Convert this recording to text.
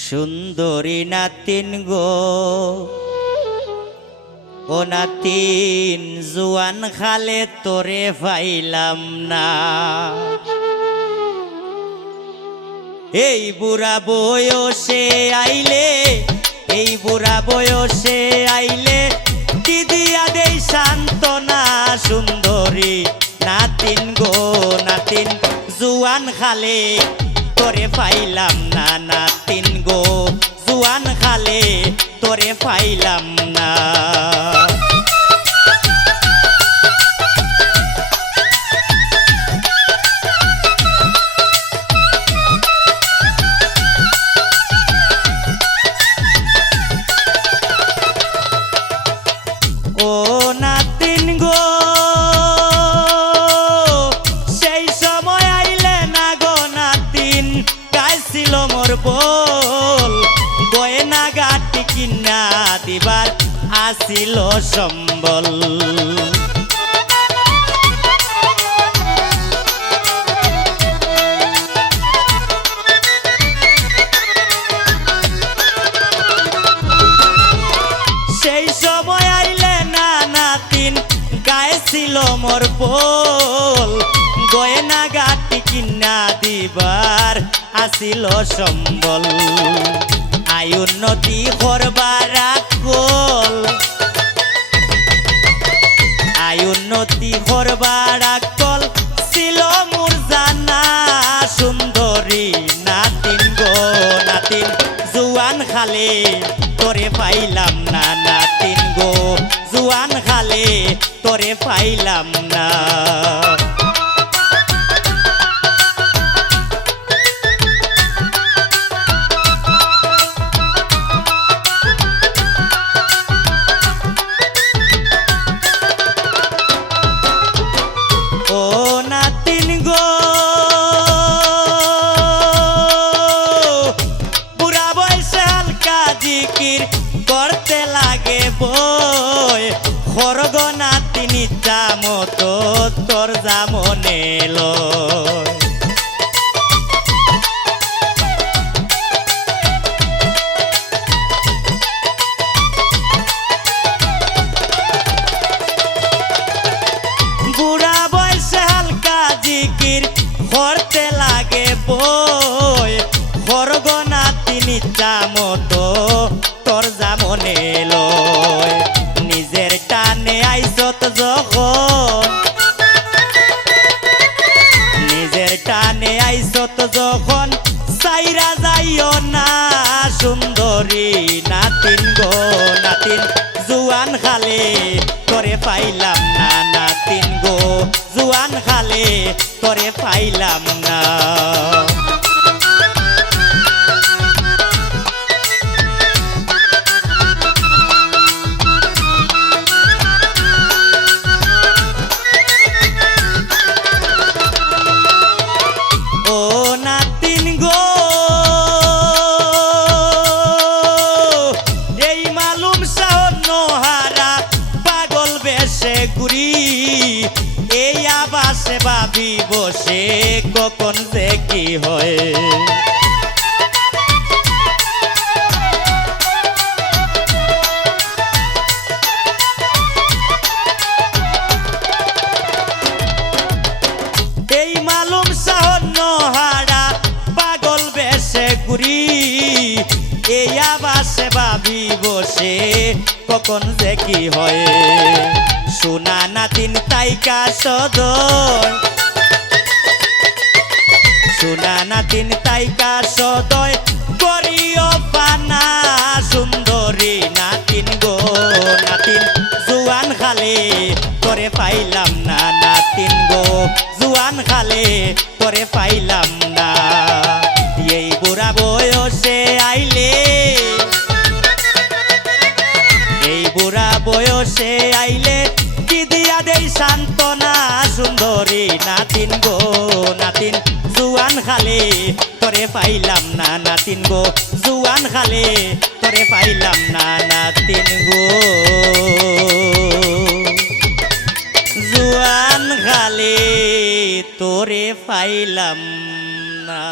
সুন্দরী নাতিন গো ও নাতিন জুয়ান খালে তোরে পাইলাম না। এই বুড়া বয়সে আইলে, এই বুড়া বয়সে আইলে দিদিয়া দেই সান্ত্বনা। সুন্দরী নাতিন গো নাতিন জুয়ান খালে তোরে পাইলাম না। নাতিন গো জুয়ান খালে তোরে পাইলাম না। ও নাতিন গো সেই সময় আইলে না গো নাতিন, গাইছিল মোর বল গয়না গাটি কিনা দিবার আসিল সম্বল। সেই সময় আইলে না নাতিন, গাইছিল মোর বল গয়না গাটি কিনা দিবার আসিল সম্বল। আয় উন্নতি করবার আকল, আয় উন্নতি করবার আকল ছিল মোর জানা। সুন্দরী নাতিন গো নাতিন জুয়ান খালে তোরে পাইলাম না। নাতিন গো জুয়ান খালে তোরে পাইলাম না। ও নাতিন গো বুড়া বয়সে হালকা জিকির করতে লাগে বই। খরগ নাতিন ইচ্ছা মতো তোর জামনে লয়। বুড়া বয়সে হালকা জিকির করতে লাগে বই। খরগ নাতিন ইচ্ছা মতো তোর জামনে লয়। নিজের টানে আইসত যখন, নিজের টানে আইসত যখন সাইরা যাইও না। সুন্দরী নাতিন গো নাতিন জুয়ান খালে তোরে পাইলাম না। নাতিন গো জুয়ান খালে তোরে পাইলাম না। ও নাতিন গো এই মালুম শাহর নোহারা পাগল বেশে ঘুরি। এই আবাসে ভাবি বসে কখন যে কি হয়। এই মালুম শাহর নোহারা পাগল বেশে ঘুরি। এই আবাসে ভাবি বসে কখন যে কি হয়। সোনা নাতিন তাইকা সদয়, সোনা নাতিন তাইকা সদয় করিও পানা। সুন্দরী নাতিন গো নাতিন জুয়ান খালে তোরে পাইলাম না। নাতিন গো জুয়ান খালে তোরে পাইলাম না। এই বুড়া বয়সে আইলে, এই বুড়া বয়সে আইলে দিদিয়া দেই সান্ত্বনা। সুন্দরী নাতিন গো নাতিন জুয়ান খালে তোরে পাইলাম না। নাতিন গো জুয়ান খালে তোরে পাইলাম না। নাতিন গো জুয়ান খালে তোরে পাইলাম না।